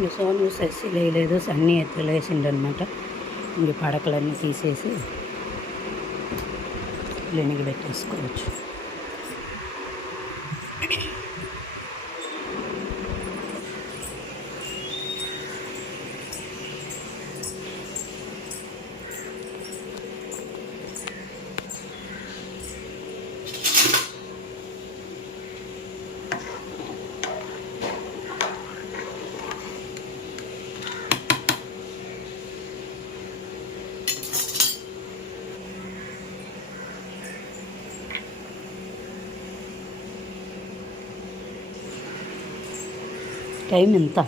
ఇంక సోను ససి లేదు, సన్నీ ఎత్తులేసిండనమాట. ఇంక పడకలన్నీ తీసేసి లేనికి పెట్టేసుకోవచ్చు. టైం ఎంత?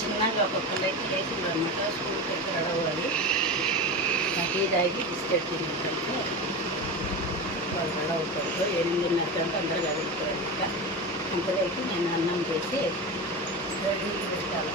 చిన్నగా ఒక్కొక్కళ్ళైతే లేచిండు అనమాట. స్కూల్కి అయితే రెడీ అవ్వాలి. టీ తాగి బిస్కెట్ తినేసరికి వాళ్ళు రెడీ అవుతారు. 8:30 అంటే అందరూ కదిలిపోయారు. ఇంతలోకి నేను అన్నం చేసి రెడీ పెట్టాలి.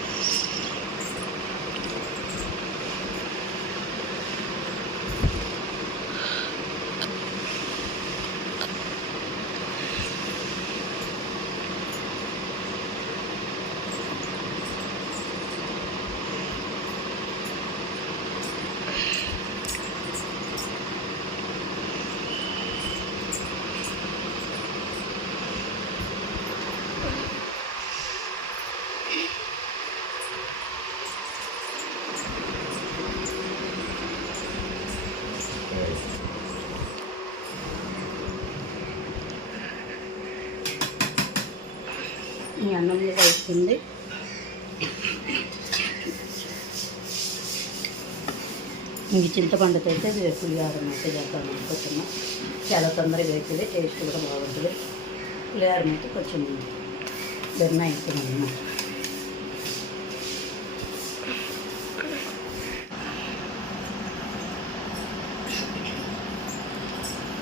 ఈ అన్నం మీద వస్తుంది. ఇంక చింతపండుతో అయితే పులిహోర అయితే చేద్దాం అనుకుంటున్నాం. చాలా తొందరగా అవుతుంది, టేస్ట్ కూడా బాగుంటుంది. పులిహోర అయితే కొంచెం బెన్న అవుతుంది అన్నమాట.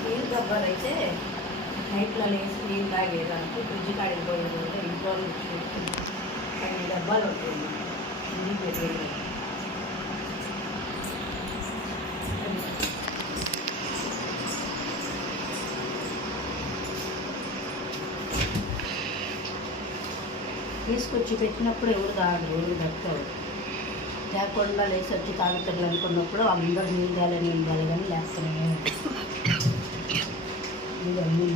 నీళ్ళు డబ్బాలు అయితే నైట్లో లేచి నీళ్ళు తాగేదానికి ఫ్రిడ్జ్ కాడికి పోయేది కూడా ఇంట్లో అన్ని డబ్బాలు ఉంటాయి. అన్నీ పెట్టేది తీసుకొచ్చి పెట్టినప్పుడు ఎవరు తాగరు, ఎవరు దక్కరు. లేకుండా లేచి వచ్చి తాగుతారు అనుకున్నప్పుడు అందరూ నీళ్ళు తేలని ఉండాలి, కానీ లేకపోతే ఇవన్నీ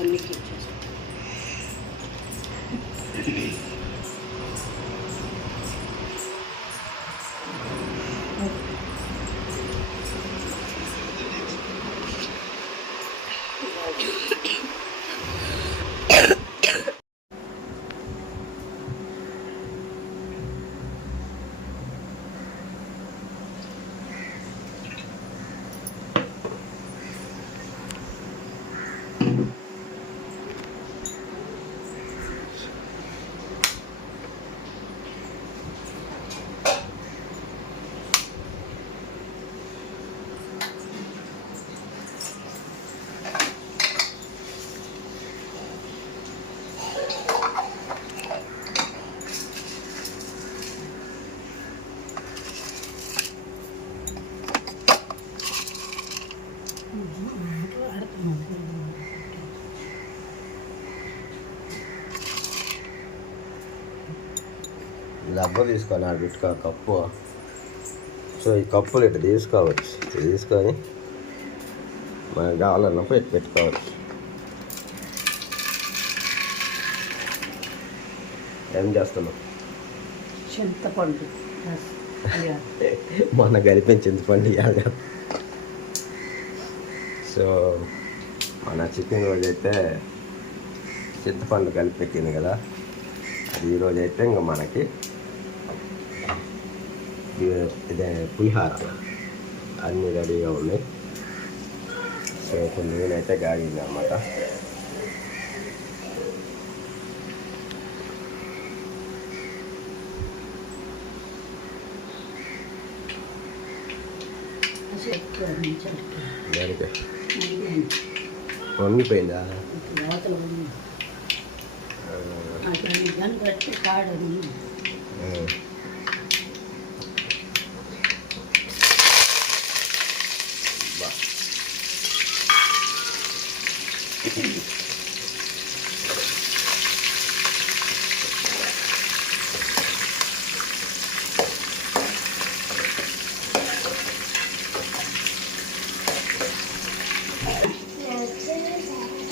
అన్నికి ఇచ్చేస్తాం. డబ్బా తీసుకొని ఆడ పెట్టుకో కప్పు. సో ఈ కప్పులు ఇట్లా తీసుకోవచ్చు, తీసుకొని మనకు కావాలన్నప్పుడు ఇట్లా పెట్టుకోవచ్చు. ఏం చేస్తున్నావు? చింతపండు రసం. మొన్న కలిపిన చింతపండు ఇవాళ. సో మన చికెన్ రోజు అయితే చింతపండు కలిపి పెట్టింది కదా, అది ఈరోజు అయితే ఇంకా మనకి ఇదే పులిహార అన్నీ రెడీగా ఉన్నాయి. సో కొన్ని నేనైతే గాగింది అన్నమాట. దానికి వంగిపోయిందా?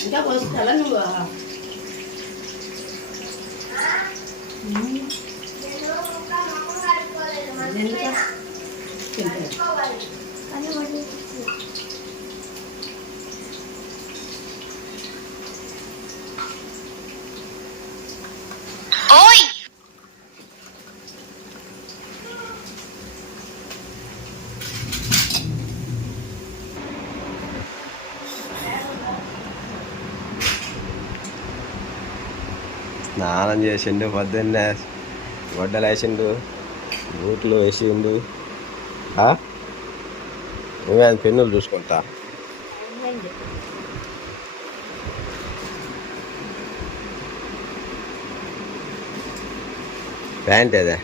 ఇంకా పోస్తావా నువ్వు? స్నానం చేసిండు, పొద్దున్నే గొడ్డలు వేసిండు, బూట్లు వేసిండు. నువ్వే పెన్నులు చూసుకుంటా. ప్యాంట్ అదే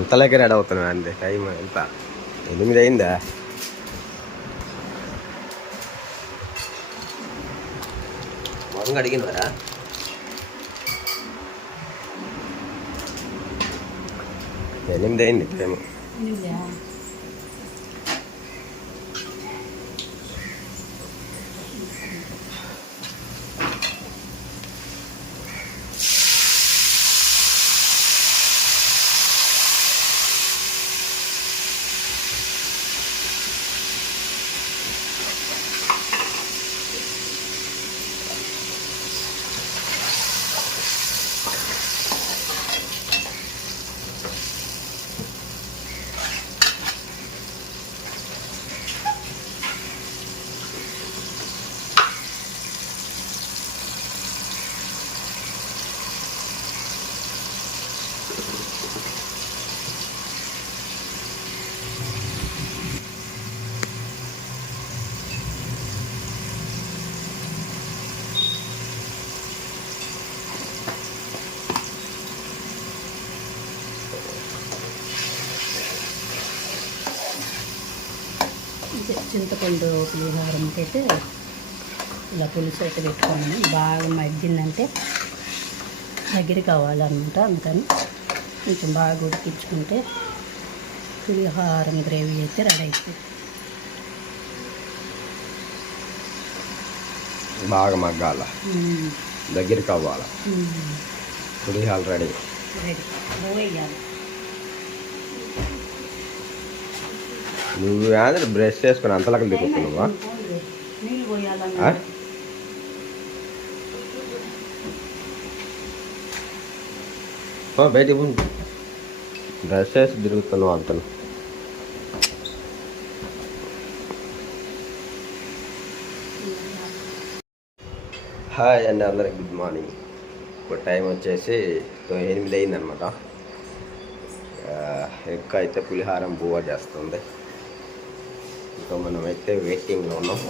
ఇంతలోకి రెడీ అవుతున్నావు అండి. టైం ఎంత? 8 అయిందా? మొదలు అడిగినారా? ఎనిమిది అయింది టైం. చింతపండు పులిహోరంకి అయితే ఇలా పులుసు అయితే పెట్టుకోమని బాగా మగ్గిందంటే దగ్గర కావాలన్నమాట. అందుకని కొంచెం బాగా ఉడికించుకుంటే పులిహోరం గ్రేవీ అయితే రెడీ అవుతుంది. బాగా మగ్గాల, దగ్గరికి అవ్వాలి. పులిహోర రెడీ. వేయాలి. నువ్వు ఏదైనా బ్రష్ చేసుకుని అంతలాగా తిరుగుతున్నావా? నీళ్ళు పోయాలన్నా బయటికి బ్రష్ చేసి తిరుగుతున్నావు అంతను. హాయ్ అండి అందరికి, గుడ్ మార్నింగ్. ఇప్పుడు టైం వచ్చేసి 8 అయిందనమాట. ఎక్కువ అయితే పులిహారం బువ్వ చేస్తుంది. ఇంకా మనమైతే వెయిటింగ్లో ఉన్నాం.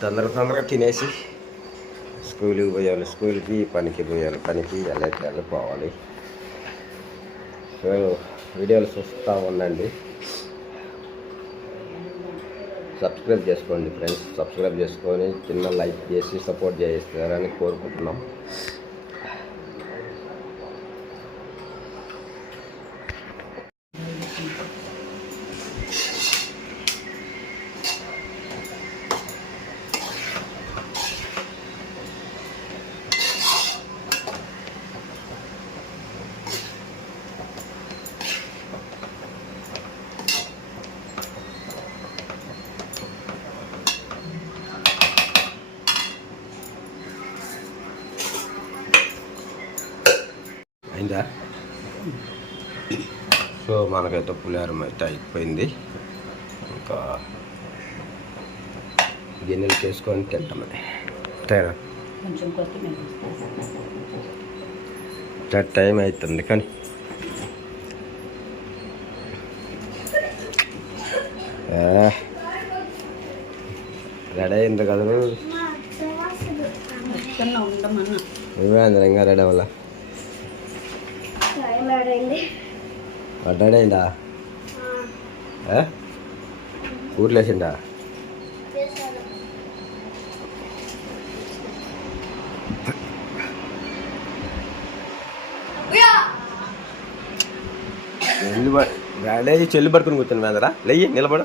తొందరగా తినేసి స్కూల్కి పోయాలి, స్కూల్కి పనికి పోయాలి, పనికి వెళ్ళి పోవాలి. సో వీడియోలు చూస్తూ ఉండండి. సబ్స్క్రైబ్ చేసుకోండి ఫ్రెండ్స్. సబ్స్క్రైబ్ చేసుకొని చిన్న లైక్ చేసి సపోర్ట్ చేస్తారని కోరుకుంటున్నాం. సో మనకైతే పులిహోర అయితే అయిపోయింది. ఇంకా గిన్నెలు వేసుకొని తింటామని అంతేనా? కొంచెం కొత్తిమీర టైం అవుతుంది కానీ రెడీ అయింది కదా ఉండమన్నా. నువ్వే అందరు ఇంకా రెడీ అవ్వాల రెడీ అయిందా? ఊర్లో వేసిందా? రెడీ చెల్లి పడుకుని కూర్చొని మేదరా లేయి నిలబడు.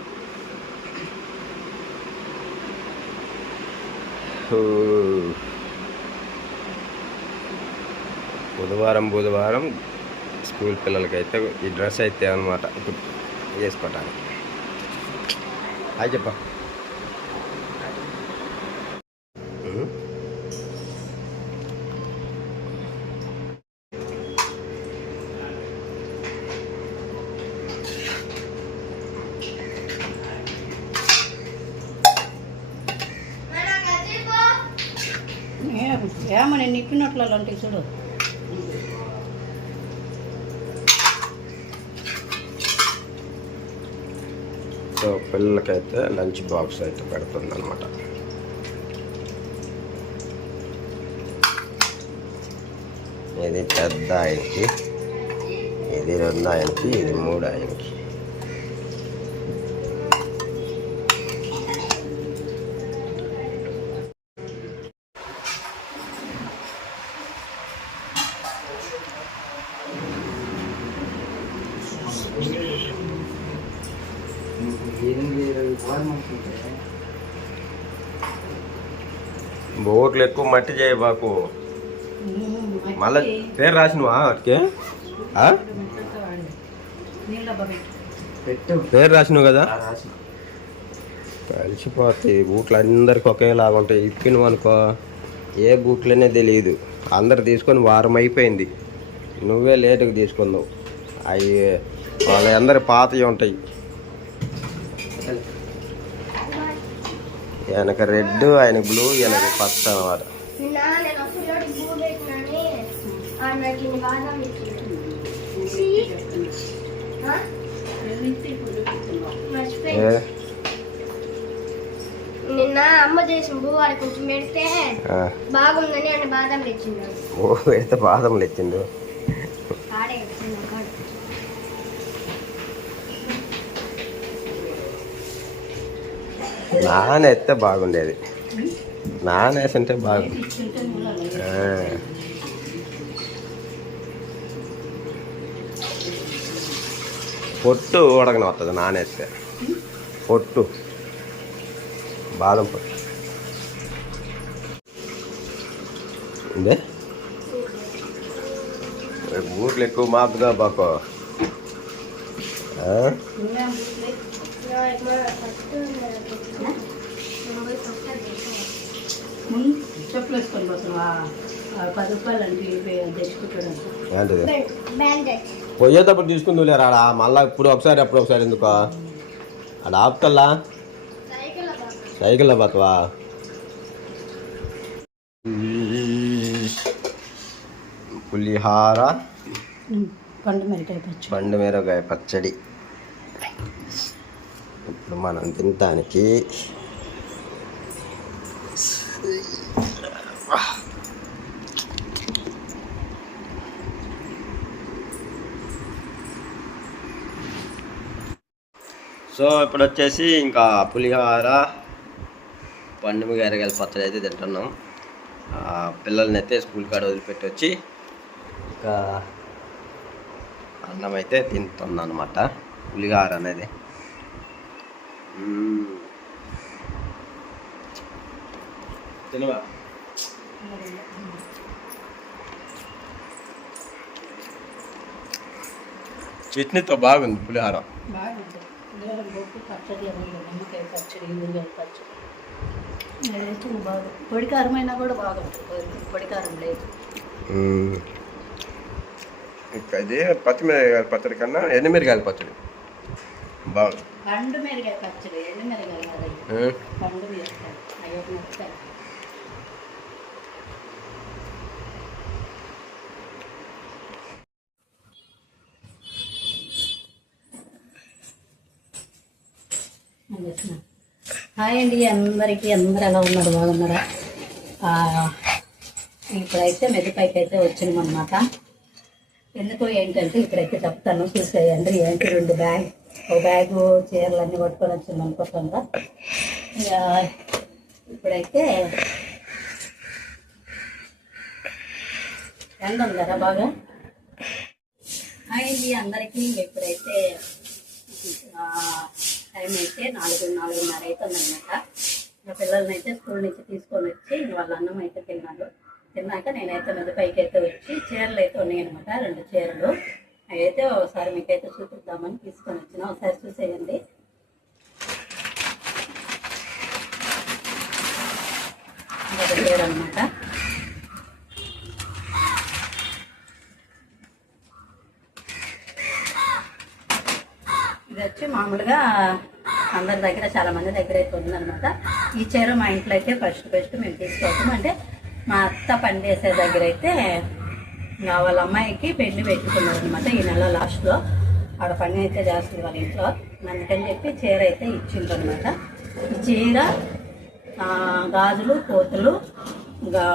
బుధవారం స్కూల్ పిల్లలకైతే ఈ డ్రెస్ అయితే అనమాట ఇప్పుడు వేసుకోవటానికి. అది చెప్ప ఏమో నేను నిప్పినట్లు అలాంటివి చూడు. సో పిల్లలకైతే లంచ్ బాక్స్ అయితే పెడుతుంది అనమాట. ఇది పెద్ద ఆయనకి, ఇది 2 ఆయనకి, ఇది 3 ఆయనకి. బోట్లు ఎక్కువ మట్టి చేయబాకు. మళ్ళీ పేరు రాసినవా వాటికి? పేరు రాసినావు కదా, కలిసిపోతాయి. బూట్లు అందరికి ఒకేలాగా ఉంటాయి. ఇప్పినవు అనుకో ఏ బూట్లనే తెలియదు. అందరు తీసుకొని వారం అయిపోయింది, నువ్వే లేటుగా తీసుకున్నావు. అవి వాళ్ళందరి పాతవి ఉంటాయి. వెనక రెడ్, ఆయన బ్లూ, వెనక పచ్చ అన్నమాట. నిన్న అమ్మ చేసిన భూవాడు కొంచెం పెడితే బాగుందని అని బాదం తెచ్చిండు. ఓ పెడితే బాదం తెచ్చిండు. నానేస్తే బాగుండేది, నానేసంటే బాగుంది. పొట్టు ఉడకని వస్తుంది నానేస్తే, పొట్టు బాదం పొట్టు ఉందే. బూట్లు ఎక్కువ మాపుగా బాకో. చెప్పులు వేసుకొని పోతున్నావా? 10 రూపాయలు అంటే తెచ్చుకుంటాడు. పోయేటప్పుడు తీసుకుంది రాడా, మళ్ళీ ఇప్పుడు ఒకసారి అప్పుడు ఒకసారి ఎందుకో ఆడ ఆపుతల్లా. సైకిల్లో పోతావా? పులిహార, పండుమిరపకాయ పచ్చడి. ఇప్పుడు మనం తినటానికి సో ఇప్పుడు వచ్చేసి ఇంకా పులిహోర, పండుమిరపకాయ పచ్చడి అయితే తింటున్నాం. పిల్లల్ని అయితే స్కూల్ కాడ వదిలిపెట్టి వచ్చి ఇంకా అన్నం అయితే తింటున్నాను అనమాట. పులిహోర అనేది తినవా? చట్నీతో బాగుంది పులిహోర. పొడికారమైనా కూడా బాగుంటుంది, పొడికారం లేదు. ఇంకా ఇది పచ్చిమిరకాయల పచ్చడి కన్నా ఎండుమిరకాయల పచ్చడి బాగుంది. పండు మిరగాయ పచ్చడి, ఎండు మిరగాయలు కాదు, పండు మిరగాయలు అవి ఒక నచ్చాయి. హాయ్ అండి అందరికీ, అందరు ఎలా ఉన్నారు, బాగున్నారా? ఇప్పుడైతే మెదిపైకి అయితే వచ్చినాం అనమాట. ఎందుకు ఏంటంటే ఇప్పుడైతే చెప్తాను, చూసేయండి. ఏంటి 2 బ్యాగ్, ఒక బ్యాగు చీరలన్నీ పట్టుకొని వచ్చింది అనుకుంటుందా. ఇప్పుడైతే ఎండ ఉందరా బాగా. హాయ్ అండి అందరికీ, ఇప్పుడైతే టైం అయితే 4:30 అవుతుందన్నమాట. మా పిల్లల్ని అయితే స్కూల్ నుంచి తీసుకొని వచ్చి వాళ్ళ అన్నం అయితే తిన్నాక నేనైతే మెదపైకి అయితే వచ్చి చీరలు అయితే ఉన్నాయన్నమాట, 2 చీరలు. అవి అయితే ఒకసారి మీకైతే చూపిద్దామని తీసుకొని వచ్చిన, ఒకసారి చూసేయండి. ఒక చీర అనమాట. ఇది వచ్చి మామూలుగా అందరి దగ్గర, చాలా మంది దగ్గర అయితే ఉందన్నమాట. ఈ చీర మా ఇంట్లో అయితే ఫస్ట్ మేము తీసుకోవటం అంటే మా అత్త పని చేసే దగ్గర అయితే వాళ్ళ అమ్మాయికి పెళ్లి పెట్టుకున్నారు అనమాట. ఈ నెల లాస్ట్లో ఆడ పని అయితే చేస్తుంది వాళ్ళ ఇంట్లో. అందుకని చెప్పి చీర అయితే ఇచ్చిండ్రు అనమాట. ఈ చీర, గాజులు, కోతులు, ఇంకా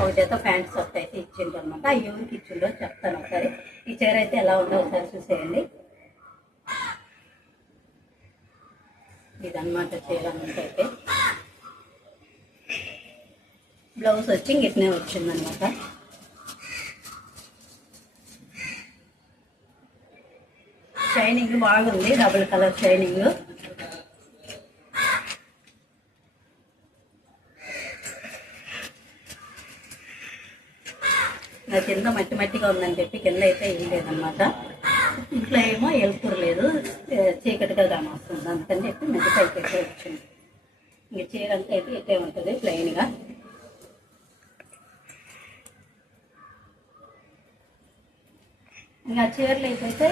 ఒక జత ప్యాంట్స్ అయితే ఇచ్చిండ్రు అనమాట. అవి ఎవరికి ఇచ్చిండ్రో చెప్తాను ఒకసారి. ఈ చీర అయితే ఎలా ఉందో ఒకసారి చూసేయండి. ఇదన్నమాట చీర అయితే. బ్లౌజ్ వచ్చి ఇట్నే వచ్చిందనమాట. షైనింగ్ బాగుంది, డబుల్ కలర్ షైనింగ్. నా కింద మట్టిగా ఉందని చెప్పి కింద అయితే ఏం లేదనమాట. ఇంట్లో ఏమో వెళ్తురు లేదు, చీకటిగా కానొస్తుంది. అందుకని చెప్పి మెదపైకి అయితే వచ్చింది. ఇంక చీర అంతా అయితే ఇట్టే ఉంటుంది ప్లెయిన్గా. ఇంకా చీరలు అయితే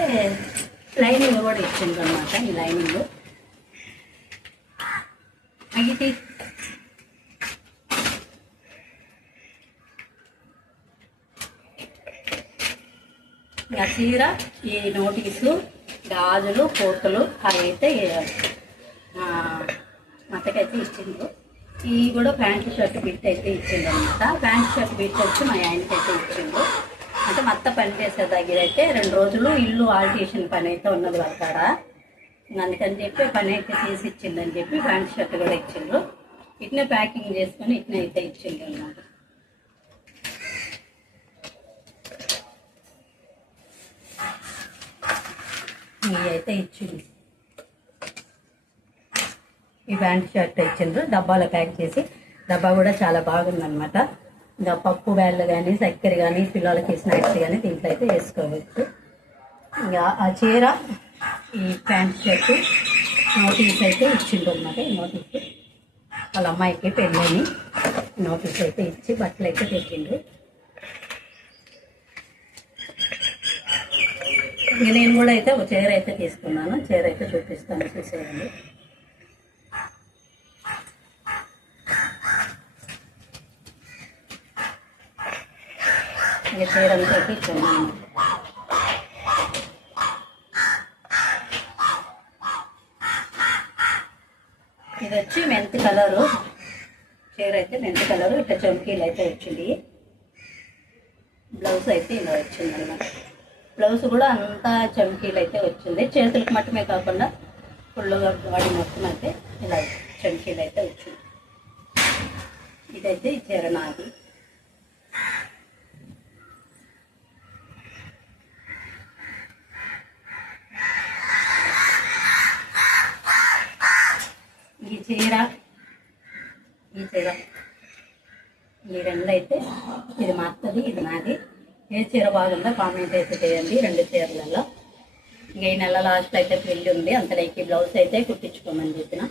లైనింగ్ కూడా ఇచ్చింది అనమాట. ఈ లైనింగ్ అయితే ఇంకా చీర, ఈ నోటీసు, గాజులు, కోతులు అవి అయితే మతకైతే ఇచ్చిండ్రు. ఇవి కూడా ప్యాంటు షర్ట్ బిట్ అయితే ఇచ్చిండు అనమాట. ప్యాంటు షర్ట్ బిట్ వచ్చి మా ఆయనకి అయితే ఇచ్చిండ్రు. అంటే మా అత్త పని చేసే దగ్గర అయితే 2 రోజులు ఇల్లు ఆల్టేషన్ పని అయితే ఉన్నది వాళ్ళ కాడ. అందుకని చెప్పి పని అయితే తీసి ఇచ్చిందని చెప్పి ప్యాంటు షర్ట్ కూడా ఇచ్చిండ్రు. ఇట్నే ప్యాకింగ్ చేసుకొని ఇట్నే అయితే ఇచ్చిండ్రు అన్నమాట. ఇవి అయితే ఇచ్చింది. ఈ ప్యాంట్ షర్ట్ ఇచ్చిండ్రు, డబ్బాలో ప్యాక్ చేసి. డబ్బా కూడా చాలా బాగుందన్నమాట. ఇంకా పప్పు బ్యాళ్ళు కానీ, చక్కెర కానీ, పిల్లలకి స్నాక్స్ కానీ దీంట్లో అయితే వేసుకోవచ్చు. ఇంకా ఆ చీర, ఈ ప్యాంట్ షర్ట్, నోటీస్ అయితే ఇచ్చిండ్రు అనమాట. ఈ నోటీస్ వాళ్ళ అమ్మాయికి పెళ్ళని నోటీస్ అయితే ఇచ్చి బట్టలు అయితే పెట్టిండ్రు. నేను కూడా అయితే ఒక చీర అయితే తీసుకున్నాను. చీర అయితే చూపిస్తాను, చూసేయండి. ఇక చీర అంతా ఇచ్చాను. ఇది వచ్చి మెంతి కలరు చీర అయితే, మెంతి కలరు. ఇట్లా చమ్కీలు అయితే వచ్చింది. బ్లౌజ్ అయితే ఇలా వచ్చింది అన్నమాట. బ్లౌజ్ కూడా అంతా చమ్కీలు అయితే వచ్చింది. చేతులకు మట్టమే కాకుండా ఫుల్గా బాడీ మొత్తం అయితే ఇలా చమ్కీలు అయితే వచ్చింది. ఇదైతే ఈ చీర నాది. ఈ చీర ఈ 2 అయితే, ఇది మా అత్తది, ఇది నాది. ఏ చీర బాగుందో కామెంట్ అయితే చేయండి. 2 చీరలలో. ఇంకా ఈ నెల లాస్ట్ అయితే పెళ్ళి ఉంది, అంతలోకి బ్లౌజ్ అయితే కుట్టించుకోమని చెప్పిన.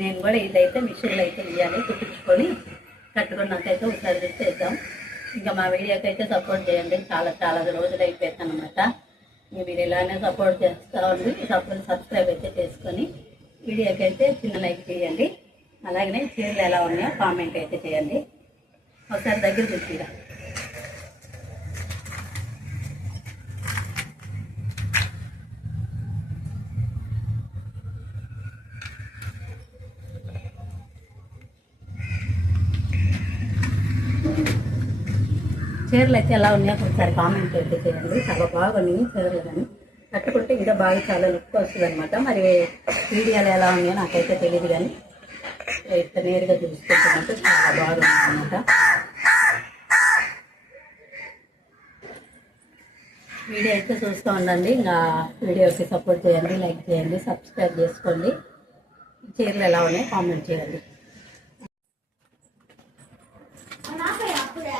నేను కూడా ఇదైతే మిషన్లో అయితే ఇవ్వాలి, కుట్టించుకొని కట్టుకున్నాకైతే ఒకసారి తెచ్చేద్దాం. ఇంకా మా వీడియోకి అయితే సపోర్ట్ చేయండి. చాలా చాలా రోజులు అయిపోయింది అనమాట. మీరు ఇలానే సపోర్ట్ చేస్తూ ఉండి సబ్స్క్రైబ్ అయితే చేసుకొని వీడియోకి అయితే చిన్న లైక్ చేయండి. అలాగనే చీరలు ఎలా ఉన్నాయో కామెంట్ అయితే చేయండి. ఒకసారి దగ్గర చూసిరా. చీరలు అయితే ఎలా ఉన్నాయో ఒకసారి కామెంట్ అయితే చేయండి. చాలా బాగున్నాయి చీరలు, కానీ కట్టుకుంటే ఇంకా బాగా చాలా లుక్ వస్తుంది అనమాట. మరి వీడియోలు ఎలా ఉన్నాయో నాకైతే తెలియదు, కానీ ఇట్లా నేరుగా చూసుకుంటున్నట్టు చాలా బాగుంది అనమాట. వీడియో అయితే చూస్తూ ఉండండి. ఇంకా వీడియోకి సపోర్ట్ చేయండి, లైక్ చేయండి, సబ్స్క్రైబ్ చేసుకోండి. చీరలు ఎలా ఉన్నాయో కామెంట్ చేయండి. అప్పుడే